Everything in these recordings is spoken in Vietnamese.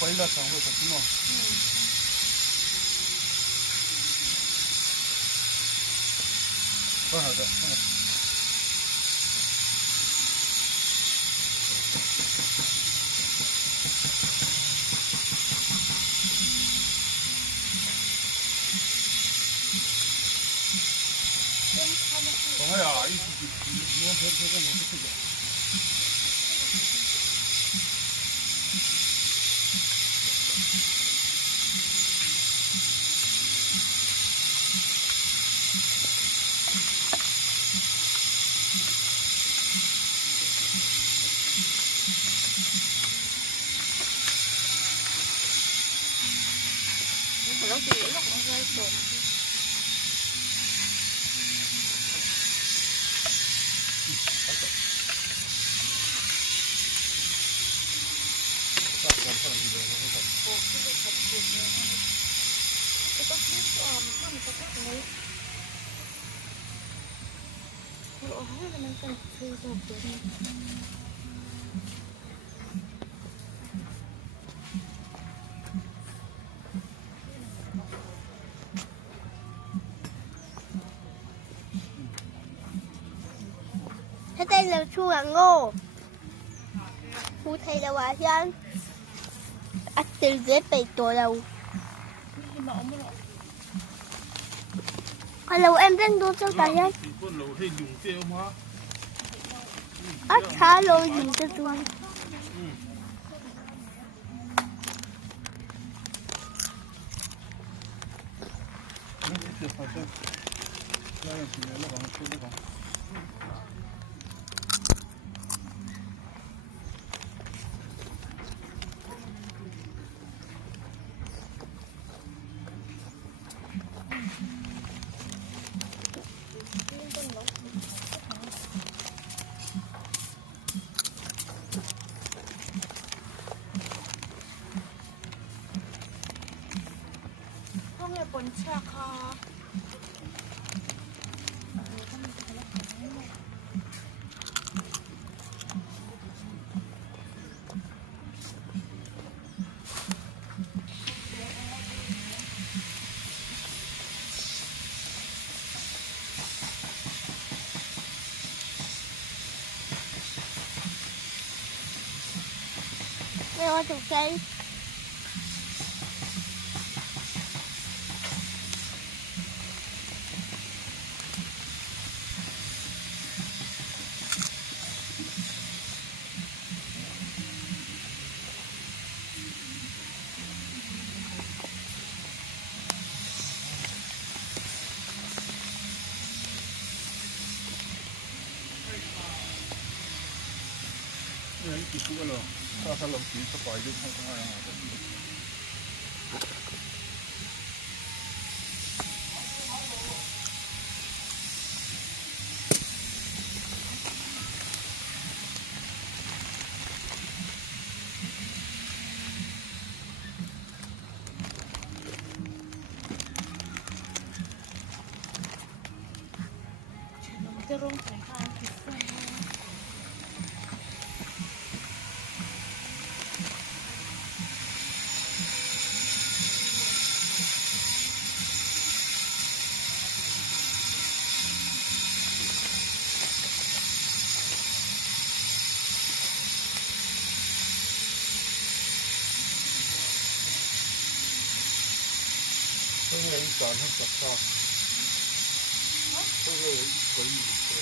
quay là xong rồi phải không? Có hả đấy? Không phải à? Ý thì mua thêm cái này cái gì? Nó chỉ lúc nó rơi xuống. Thế đây là chu là ngô. Chu thầy là quả chân. Ất từ dưới bầy tổ đầu. Còn lâu em đang đốt cho cả nhân. Ất khá lâu dùng cho tôi. 본차가 Đây là cây. Đấy, chỉ cũng là sao làm gì có phải được không có ai hả? จะลงสายทางผิดเส้น 这个一早上早上，这个可以，对，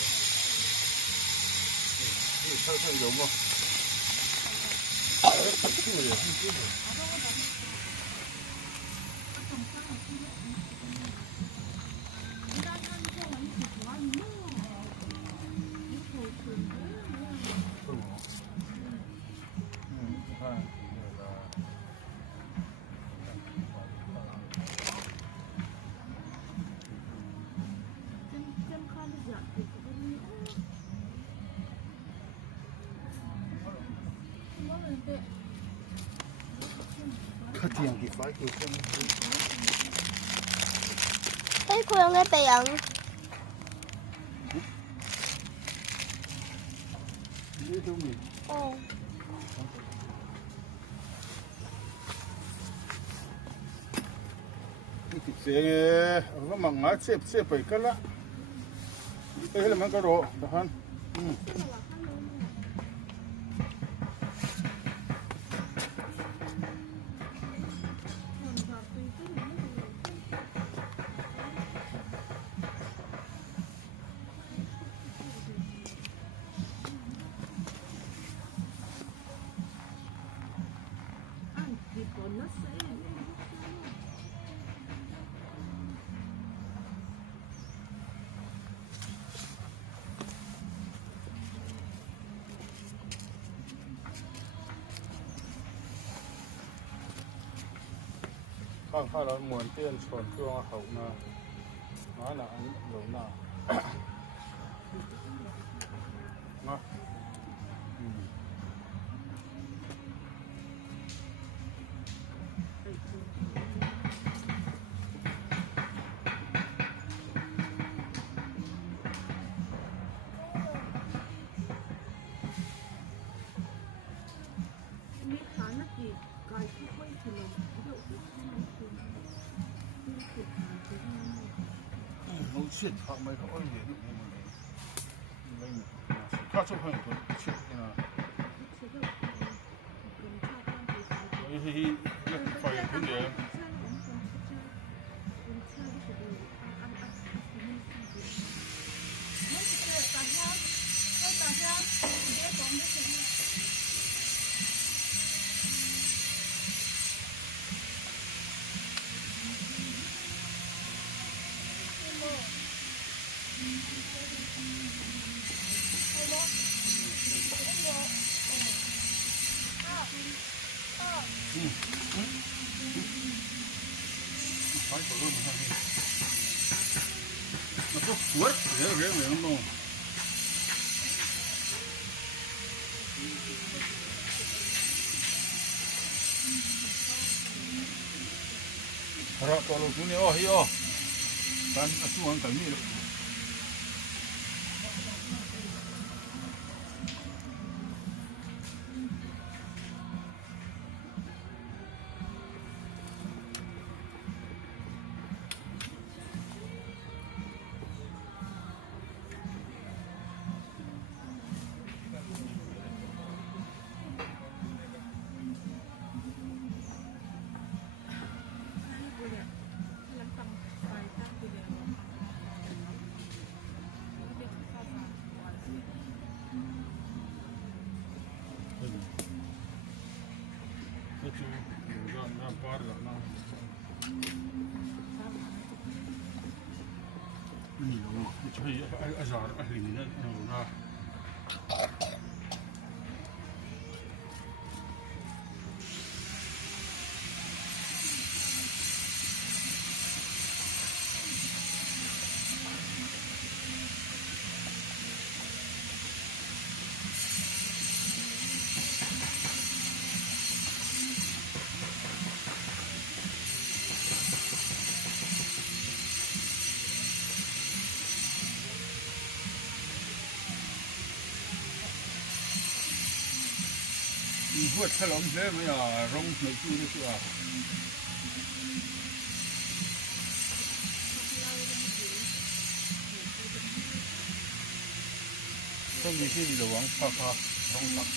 你看看有吗？哎，这个也是这个。是吗？你看那个。Cái tiền thì phải chịu thêm. Thấy cô đang nghe tiền. Đi theo mình. Cái xe nó mang ngã xếp phải cái lá. Cái là mang cái đồ, đó han.ข้างเราหมวนเตี้ยนชนเครื่องเขาหน้าหนาอันหลงหน้ามา切他没个二爷的没他做很多切啊，也是那发现很多。phải có luôn mà nó có cuốn rễ nó ngon rồi còn lúc này oh hiyo kan asuhan kami هي أزار أهل من هنا huột khá lắm thế mới rong mấy chú đấy chứ à khôngมีที่หลวงพารองตัก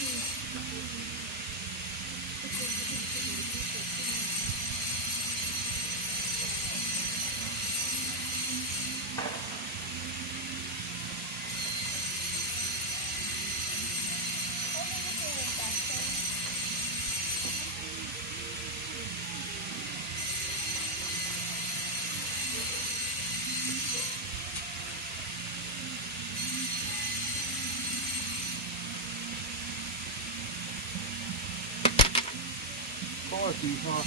ก็สีฟ้า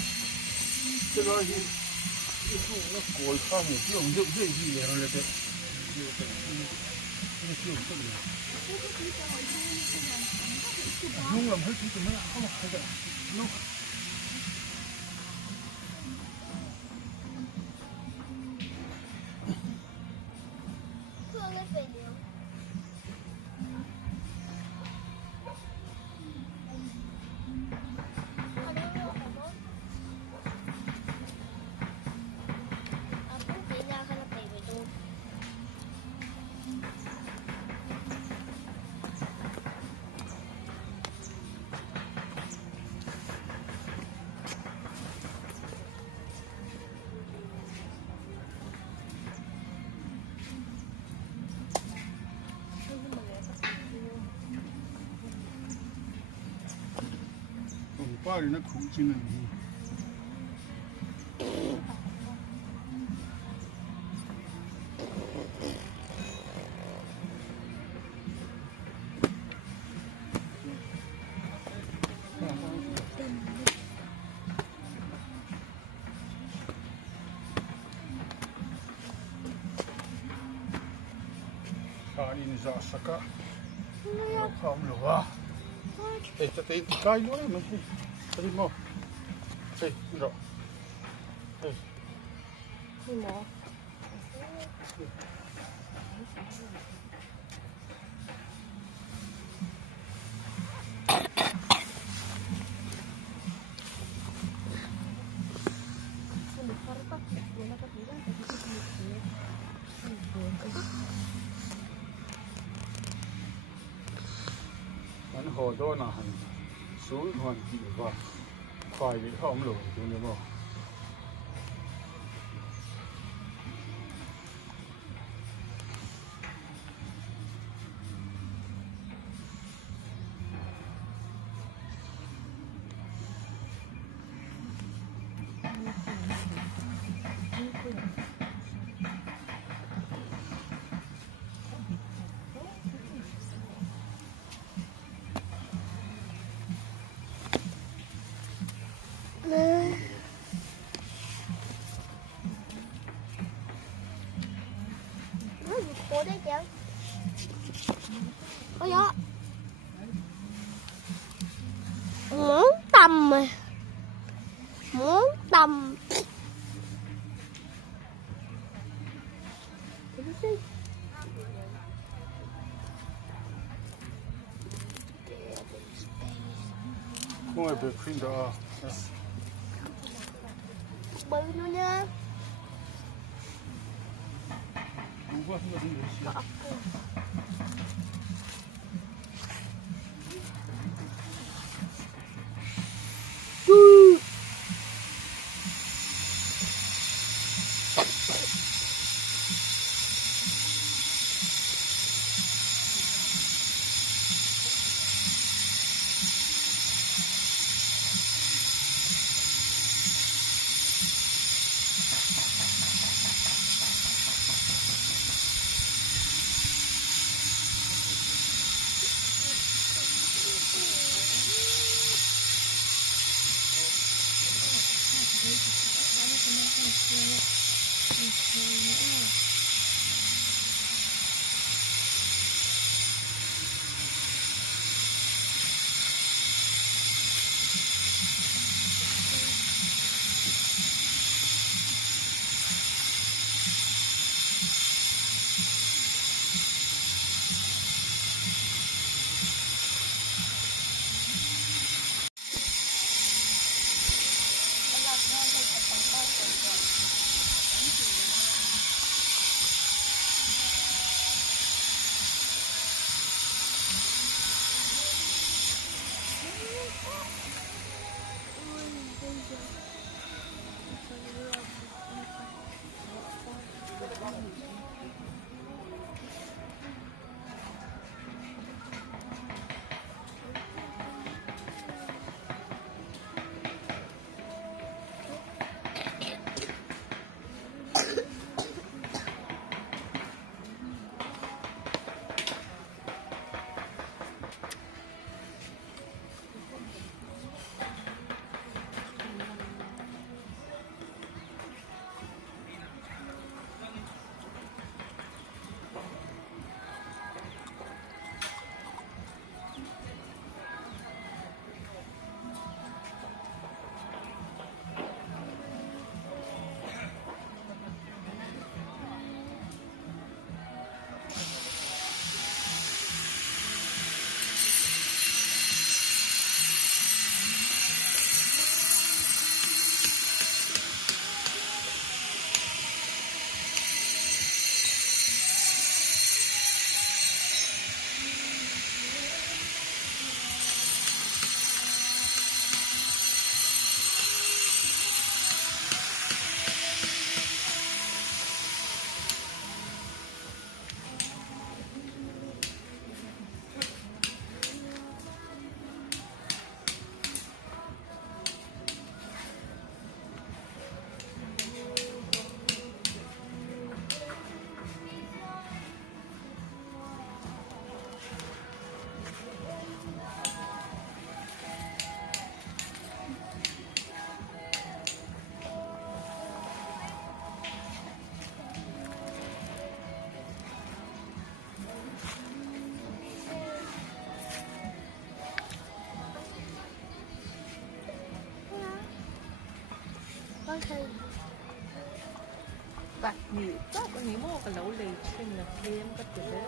这个一副那果看着这种这一脸上来的，这个就这个。弄了没几怎么样？好还在弄。เครื่องไม่เป็นแล้วเอาเร็วๆเอาเนาะเอาปุ๊บเดี๋ยวยาเขาจะไปดู把人的口径了你。Kanin sa saka. Kamu lah. Tapi kau ini mana mesti? Tadi mau. Bro. นี่หมอ มันโหดด้วยนะสูงหันกี่ว่าควายเข้าไม่หลงตรงนี้มั้งโค้ดได้เจ้าcó gió muốn tầm mà muốn tầm Come on, clean the bự luôn nha 누가 한번 더 Okay. Bạn nghĩ chắc có nghĩ một cái lẩu lì trên là thêm có thể đấy.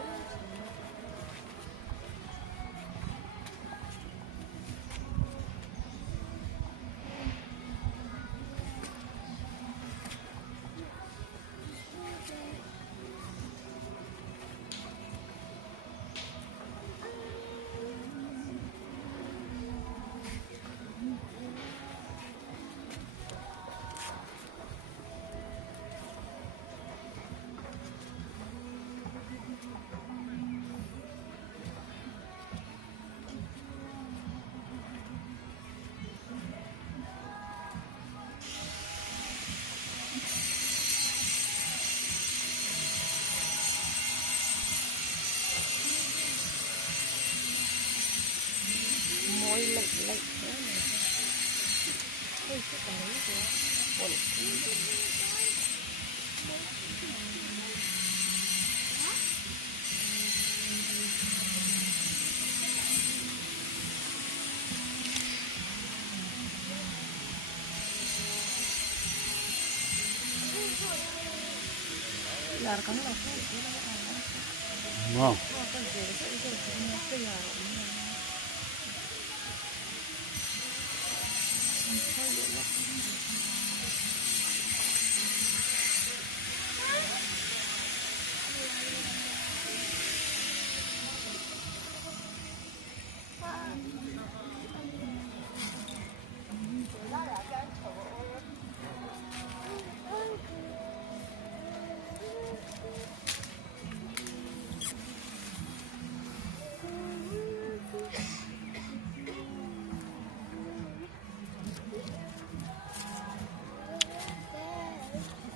Môi lệch lệch thế này. Ôi chết cái đấy kìa. Ôi. Là có là không ngon.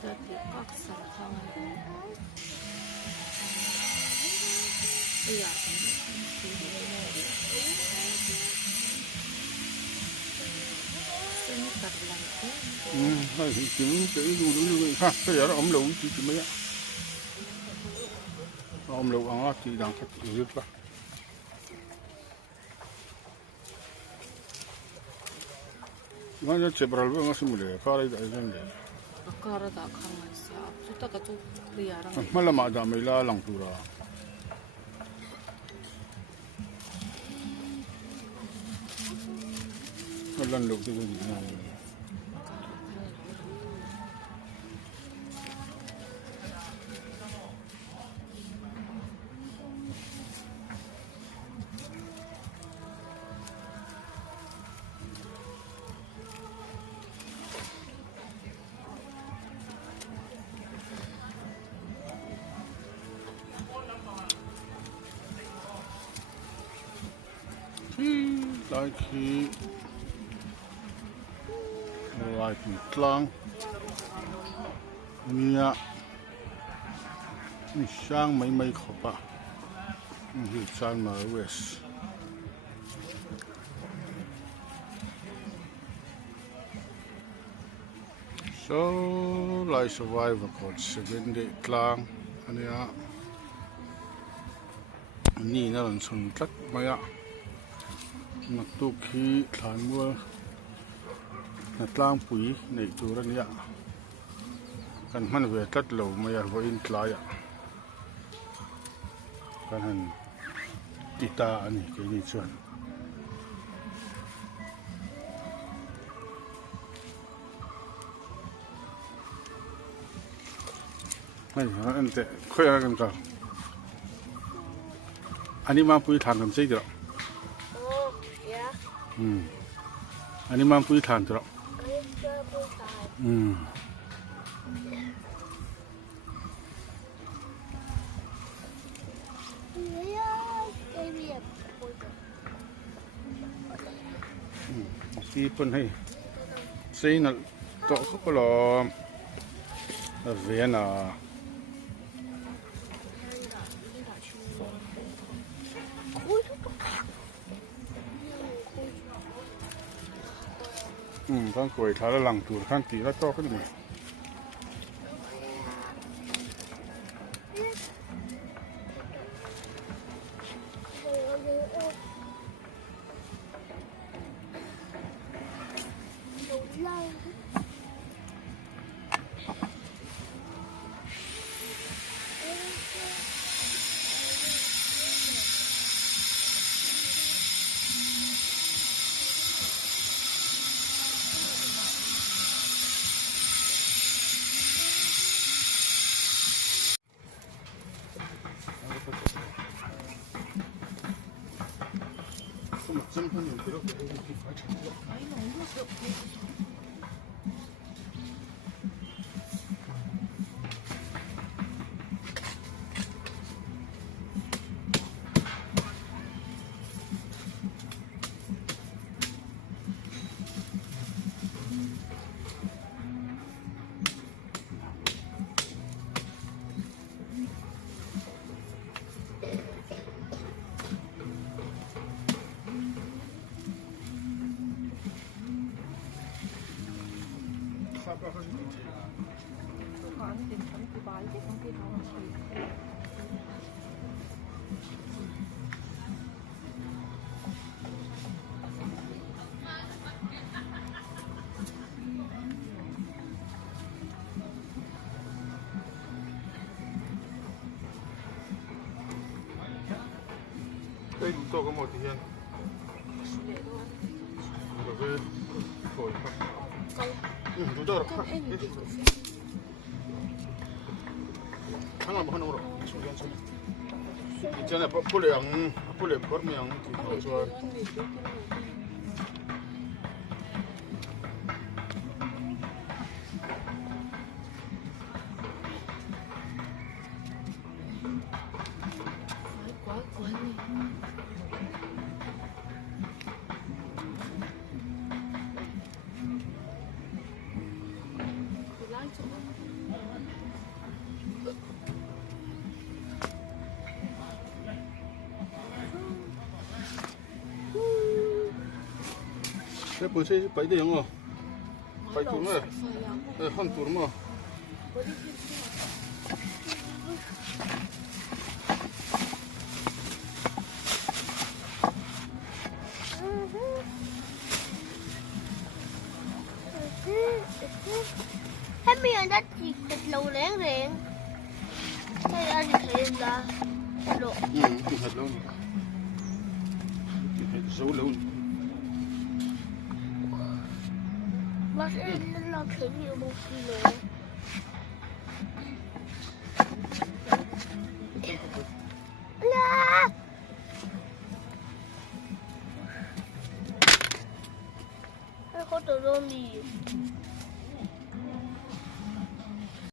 giờ thì có sợ không bây giờ xin tập lại thế Hơi chỉ đủ ha. Cái giờ đó ống lũ chỉ mấy á. Ống lũ ăn chỉ đang thật dữ quá. Nó chế bral với nó xem được, có đấy đấy đấy. 아까라도 가만 있어. 쏟다가 또 리아랑 Mà mà đã mấy là lòng tu ra. Nó lần đầu tiên gì nào. Lại khi lại bị clang nia sang mấy khó pa hiểu sang mà west so lại survive called 7 day clang ania ni nó lần xuân tất mày ạนักตุกขี้ฐานมัวนักล่างปุ๋ยในตัวนี้กันมันเวทัดเหลวไม่อยากว่าอินทลายกันหันติตาอันนี้ก็นี่ส่วนไม่อันแต่ค่อยอะไรกันกันอันนี้มาปุ๋ยฐานกันใช่ไหมอันนี้มันปุ๋ยถ่านตัวละที่เพิ่นให้ซีน่ะโตเขาก็รอเวียนอ่ะข้างกล้วยท้าละหลังตัวข้างตีละโตขึ้นมา真很有这个发财了。đây đủ to có một thì hiền rồi cái phổi đủ to rồi 하나 뭐 하나 오라 있잖아 폴레 버미양 그 좋아 thế bữa xây bảy đấy không à bảy tuổi mà hơn tuổi mà hết bây giờ đã chỉ thịt lẩu lén rèn hay ăn thịt là độ thịt luôn thịt xấu luôn bác sĩ là thịt nhiều 1 kg là có tổ rôn gì